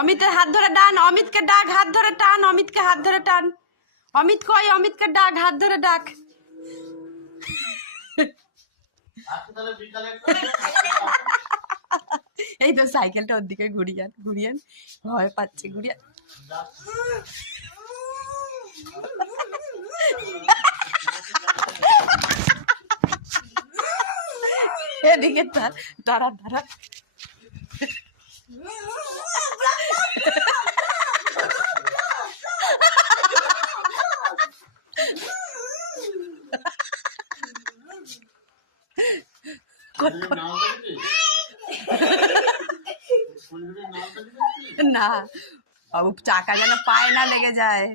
অমিতের হাত ধরে ডান অমিতকে ডাক, হাত ধরে টান, অমিতকে হাত ধরে টান। অমিত কই? অমিতকে ডাক, হাত ধরে ডাক। এই তো সাইকেলটা ওর দিকে ঘুরিয়ান ঘুরিয়ান ভয় পাচ্ছে ঘুরিয়ান এদিকে তার, দাঁড়া দাঁড়া। না বাবু চাকা যেন পায়ে না লেগে যায়।